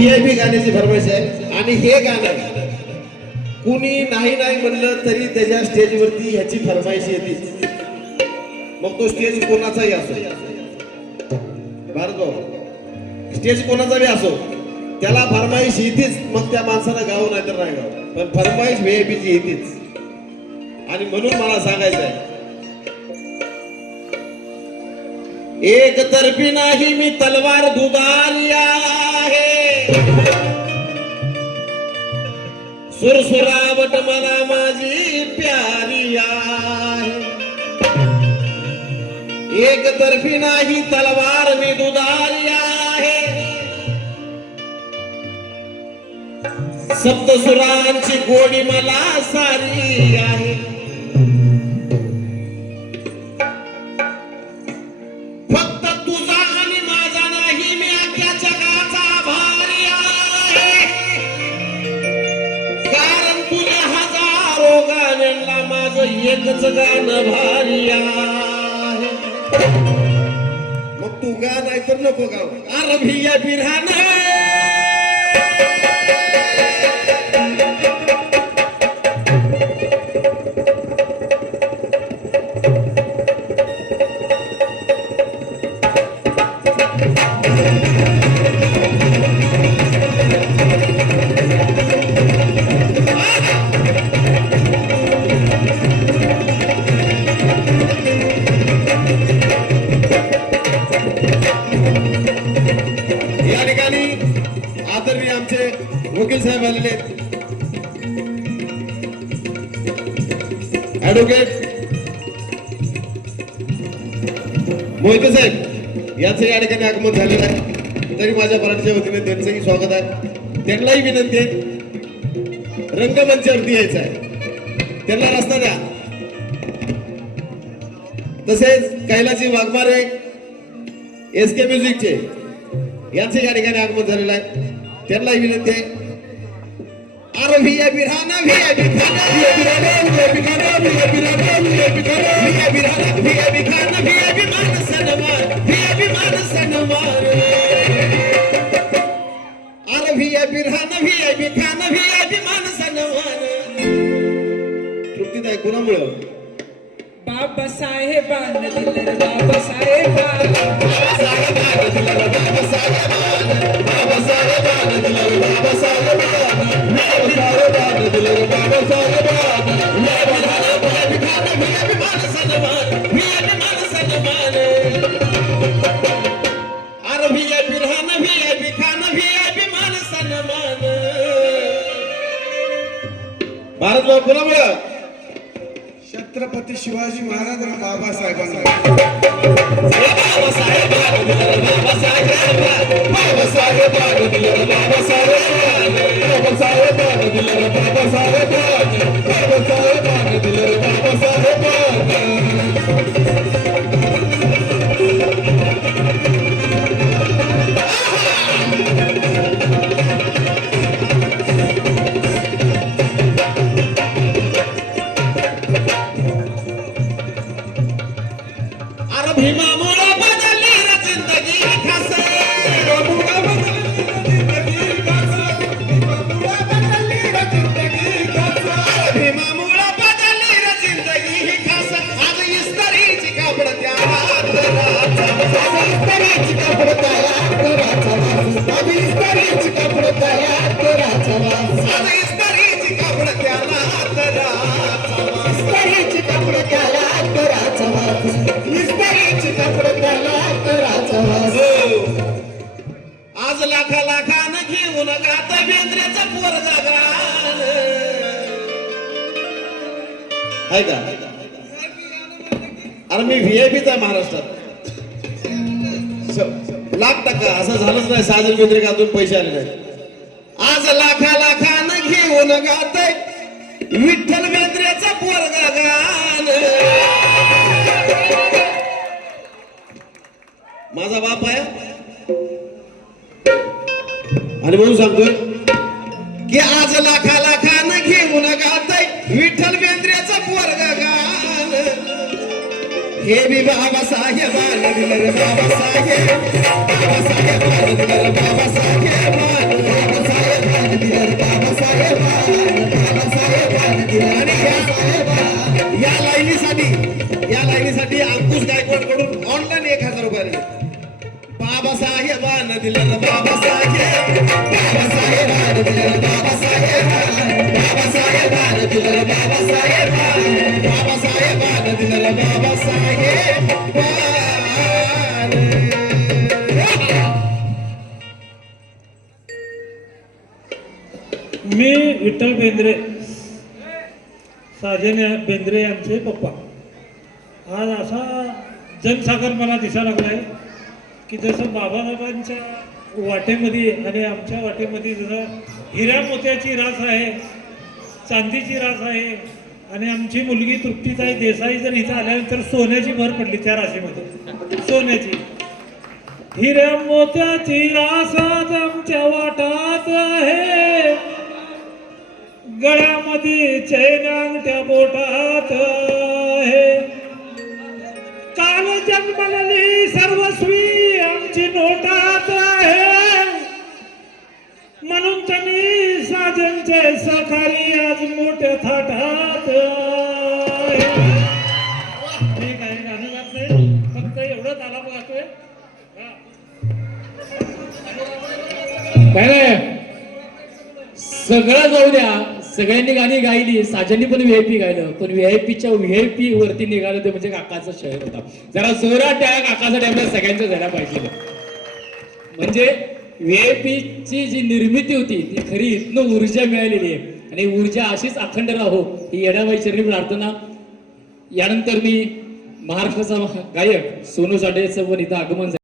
VIP गाण्याची फरमाईश आहे आणि हे गाणं कुणी नाही म्हणलं तरी त्याच्या स्टेजवरती ह्याची फरमाईश येते, मग तो स्टेज कोणाचाही असो, भारत स्टेज कोणाचाही असो, त्याला फरमाईश येतेच, मग त्या माणसाला गाव नाही तर नाही गाव, पण फरमाईश VIPची येतेच. आणि म्हणून मला सांगायचं आहे, एक तर्फी नाही मी तलवार दुधारी आहे, सुरसुरावट मला माझी प्यारी आहे. एक तर्फी नाही तलवार मी दुधारी आहे, सप्तसुरांची गोडी मला सारी आहे. फक्त तुझा आणि माझा नाही मी अख्ख्या जगाचा भारी आहे, कारण तुझ्या हजारो गाण्यांना माझं एकच गाणं भारी आहे. मग तू गा नाही तर नको गाव. अरे भिया बिरहाना या ठिकाणी आदरणीय आमचे वकील साहेब आलेले, ऍडव्होकेट मोहिते साहेब यांचं या ठिकाणी आगमन झालेलं आहे, तरी माझ्या मराठीच्या वतीने त्यांचंही स्वागत आहे. त्यांनाही विनंती आहे रंगमंचावरती यायचं आहे, त्यांना रस्ता द्या. तसेच कैलासी वाघमारे SK म्युझिकचे यांचे या ठिकाणी आगमन झालेलं आहे, त्यांनाही विनंती आहे. अरे VIP राणा VIP खाना VIP राणा VIP खाना VIP राणा VIP खाना VIP राणा VIP खाना VIP मान सन्मान VIP मान सन्मान. अरे VIP राणा VIP खाना VIP मान सन्मान. तृप्तीताई कोणामुळे? बाबासाहेबांना दिलं रे बाबासाहेबांना, बाबासाहेबांना दिलं रे बाबासाहेबांना, बाबासाहेबांना दिलं रे बाबासाहेबांना, बाबासाहेबांना दिलं रे बाबासाहेबांना. VIP खाना VIP मान सन्मान VIP मान सन्मान. अरे VIP राणा VIP खाना VIP मान सन्मान. भारतभाऊ कोणामुळे? छत्रपती शिवाजी महाराज आणि बाबासाहेबांना. बाबासाहेबांना दिलं रे बाबासाहेबांना, बाबासाहेबांना दिलं रे बाबासाहेबांना, बाबासाहेबांना दिलं रे बाबासाहेबांना, बाबासाहेबांना दिलं रे बाबासाहेबांना. अरे भीमामुळे बदलली रे जिंदगी खास, भीमामुळे बदलली रे जिंदगी खास, भीमामुळे बदलली रे जिंदगी खास, भीमामुळे बदलली रे जिंदगी खास. आज इस्त्रीची कापड त्या हातराचा, इस्त्रीची कापड त्या हातराचा, आज इस्त्रीची कापड त्या हातराचा, आज इस्त्रीची कापड त्या हातराचा, इस्त्रीची कापड त्या हातराचा, इस्त्रीची कापड त्या हातराचा. आज लाखा लाखानं घेऊन गात बेंद्रेचा पोरगा गाणं आहे का? अरे मी VIPचा महाराष्ट्रात 1,00,000% असं झालंच नाही. साजन बेंद्रेकातून पैसे आले नाही. आज लाखा लाखानं घेऊन गातय विठ्ठल बेंद्रेचा पोरगा गाणं. माझा बाप आहे आणि म्हणून सांगतोय की आज लाखा लाखानं घेऊन गातय विठ्ठल बेंद्रेचा पोरगा गाणं. हे बी बाबासाहेबांना दिलं रे बाबासाहेब, बाबासाहेबांना दिलं रे बाबासाहेब. या लाईनीसाठी अंकुश गायकवाड कडून ऑनलाईन 1000 रुपये आले. बाबासाहेबांना दिलं बाबासाहेब, बाबासाहेबांना दिलं बाबासाहेब, बाबासाहेबांना दिलं बाबासाहेब, बाबासाहेबांना दिलं बाबासाहेब. मी विठ्ठल बेंद्रे, साजन बेंद्रे यांचे पप्पा. आज असा जनसागर मला दिसायला लागलाय की जसं बाबासाहेबांच्या वाटेमध्ये आणि आमच्या वाटेमध्ये जसं हिऱ्या मोत्याची रास आहे, चांदीची रास आहे, आणि आमची मुलगी तृप्तीताई देसाई जर इथं आल्यानंतर सोन्याची भर पडली त्या राशीमध्ये, सोन्याची. हिऱ्या मोत्याची रास आज आमच्या वाटात आहे, गळ्यामध्ये चैन अंगठ्या बोटात आहे. काल जन्मलेली सर्वस्वी आमची नोटात आहे, म्हणून त्यांनी साजनचे सखारी आज मोठ्या थाटात आहे. ठीक आहे, गाणं गात नाही, फक्त एवढंच आला बघतोय. काय नाही, सगळं जाऊ द्या, सगळ्यांनी गाणी गायली, साजननी पण व्हीआयपी गायलं, पण व्हीआयपीच्या व्हीआयपी वरती निघालं ते म्हणजे काकाचा शहर होता. जरा जोरात त्या काकाचा टाइमला सगळ्यांच्या जरा पाहिजे. म्हणजे व्हीआयपीची जी निर्मिती होती ती खरी इथनं ऊर्जा मिळालेली आहे, आणि ऊर्जा अशीच अखंड राहो ही येडाबाई चरणी प्रार्थना. यानंतर मी महाराष्ट्राचा गायक सोनू साठेचं पण इथं आगमन